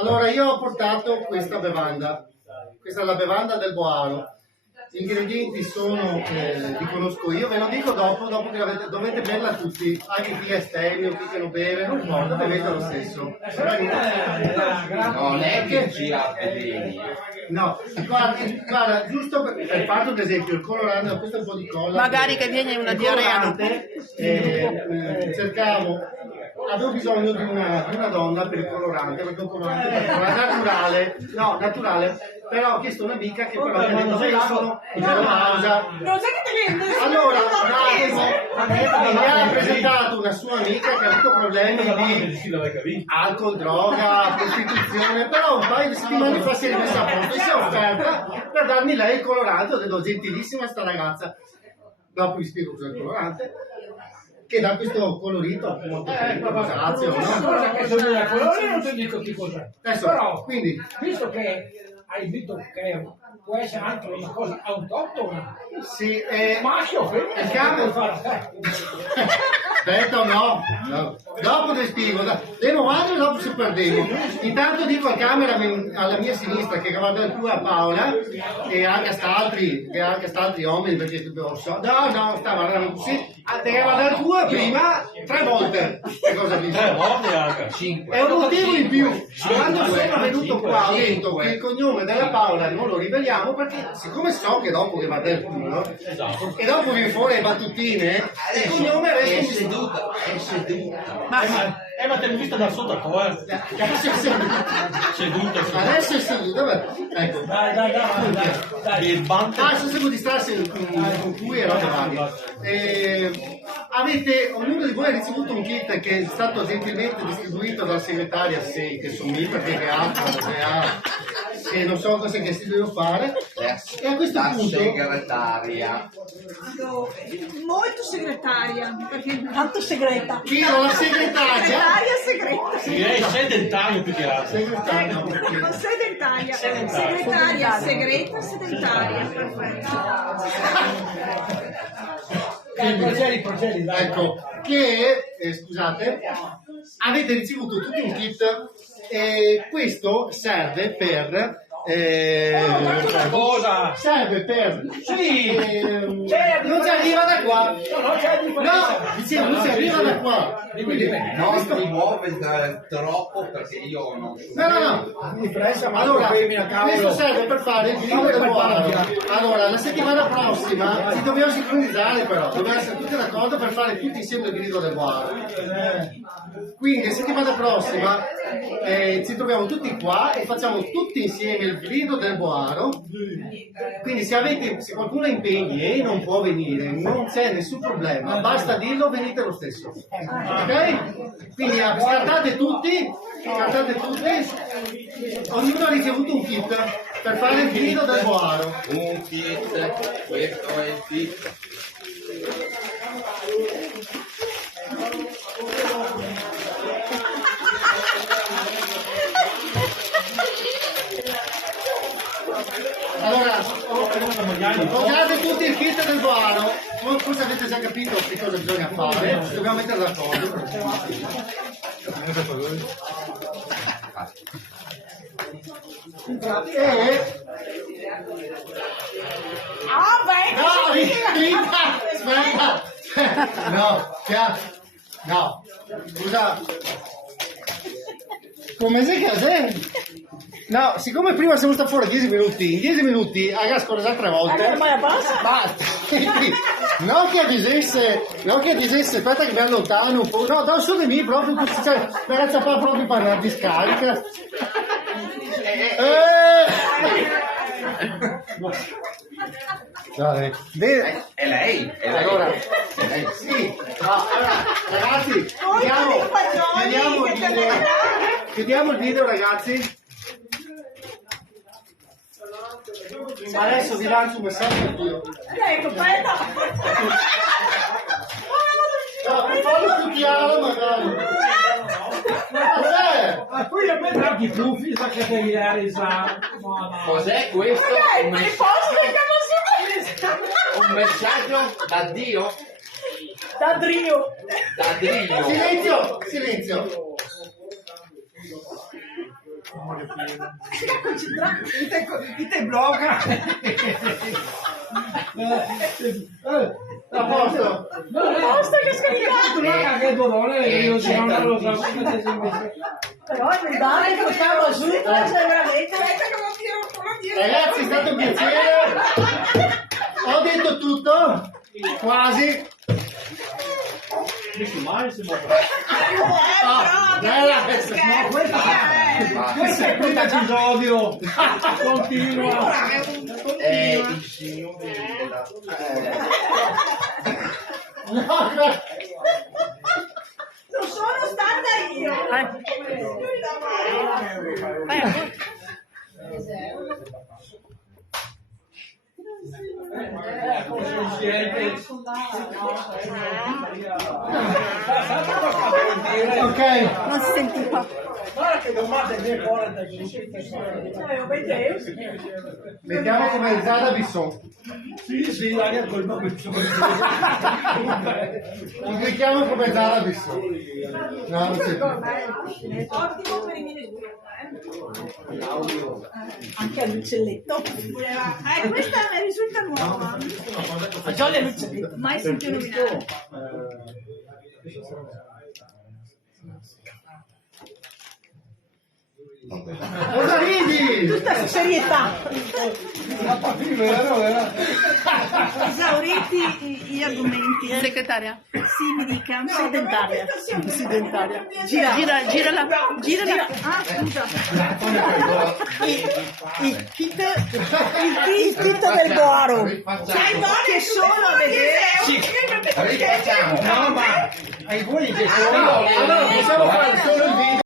Allora, io ho portato questa bevanda. Questa è la bevanda del Boaro. Gli ingredienti sono, li conosco io, ve lo dico dopo che dovete berla tutti, anche chi è stereo, chi che lo beve, non importa, bevete lo stesso. Non è che gira veleni. No, guarda, giusto per farti un esempio, il colorante, questo è un po' di colla. Magari che viene una diarrea. Avevo bisogno di una donna per il colorante, perché un colorante naturale, però ho chiesto un'amica che però mi ha detto che sono in pausa. Allora, un attimo, mi ha presentato una sua amica che ha avuto problemi di alcol, droga, prostituzione, però un paio di settimane fa si è rimessa a posto e si è offerta per darmi lei il colorante. Ho detto, gentilissima sta ragazza. Dopo vi spiego cos'è il colorante, che dà questo colorito appunto non ti dico che cos'è. Però, quindi, visto che hai detto che può essere anche una cosa autoctona, sì, maschio o femmina, il cambio fare a te. Aspetta, no, dopo ti spiego, devo guardare e dopo si perdemo. Intanto dico a camera alla mia sinistra che guarda il più a Paola e anche a st'altri uomini, perché no, sta guardando così, devi guardare il tuo prima 3 volte. Che cosa dici? 3 volte anche 5. È un motivo in più. Quando sono venuto qua ho detto che il cognome della Paola non lo riveliamo perché siccome so che dopo che va del culo e dopo viene fuori le battutine, il cognome È resta seduta. Ma te l'hai vista da sotto qua? adesso è seduta. Ecco. Dai. Il banco. Se devo distrarsi con cui e roba varia. Ognuno di voi ha ricevuto un kit che è stato gentilmente distribuito dal segretario che sono io perché che non so cosa che si deve fare. E a questo La punto segretaria. Molto segretaria, perché Tanto segreta. chi era la segretaria? segretaria segreta. Direi sedentario più che altro. Segretaria, no, No, sedentaria. Segretaria segreta, sedentaria. Perfetto. Procedi, dai. ecco, che scusate, avete ricevuto tutti un kit e questo serve per Cosa? serve per Sì. non si arriva da qua, dicevo non si arriva da qua, quindi Non mi muove troppo perché io non sono. no, Mi pressa, ma allora a cavolo. questo serve per fare il grido del buono. Allora la settimana prossima ci dobbiamo sincronizzare, però dobbiamo essere tutti d'accordo per fare tutti insieme il grido del buono. Quindi la settimana prossima ci troviamo tutti qua e facciamo tutti insieme il grido del Boaro. Quindi se qualcuno ha impegni e non può venire, non c'è nessun problema, basta dirlo, venite lo stesso. Ok? Quindi scartate tutti, ognuno ha ricevuto un kit per fare il grido del Boaro. Un kit, questo è il kit. Allora, guardate tutti il kit del Boaro, forse avete già capito che cosa bisogna fare, dobbiamo mettere d'accordo. No, scusa, come si chiama? No, siccome prima siamo stati fuori 10 minuti, in 10 minuti ha scordato 3 volte. Basta. Non che dicesse, aspetta che mi allontano un po'. No, da su di me proprio, cioè, ragazza fa proprio parlare di scarica. È lei. Allora, sì, no, allora, ragazzi, chiudiamo il video, ragazzi. Adesso vi lancio un messaggio io. Ecco, aspetta. Fallo più chiaro, magari. Ma poi a me tanti puffi, sa che devi dare Cos'è questo? Ok, mi posso che non si Un messaggio da Dio? Da Drio. Da Drio. Silenzio, silenzio. Ti blocca. A posto. Basta che scaricato. Che dolore, io sono non lo so. Però è dai, portavo su, sei veramente. Aspetta che lo tiro. Ragazzi, è stato un piacere. Ho detto tutto. Quasi. Questo è il primo episodio. Continua. Il signore Non sono stata io. Ok, Non si sentiva. Guarda che domanda è forte. mettiamo come Zara Bisson. Sì, anche col nome. Lo mettiamo come Zara Bisson. No, non c'è più. Ottimo per i miniature. Anche all'uccelletto. Questa mi risulta nuova. Già le l'uccelletto. Mai sentito nominare. Cosa ridi? Tutta serietà. Esauriti gli argomenti. Segretaria. Sì, mi dica. Sedentaria. Sedentaria. Girala. Ah, scusa. Il kit del Boaro. Che sono a vedere. Rifacciamo. No, ma ai voi che sono. Allora,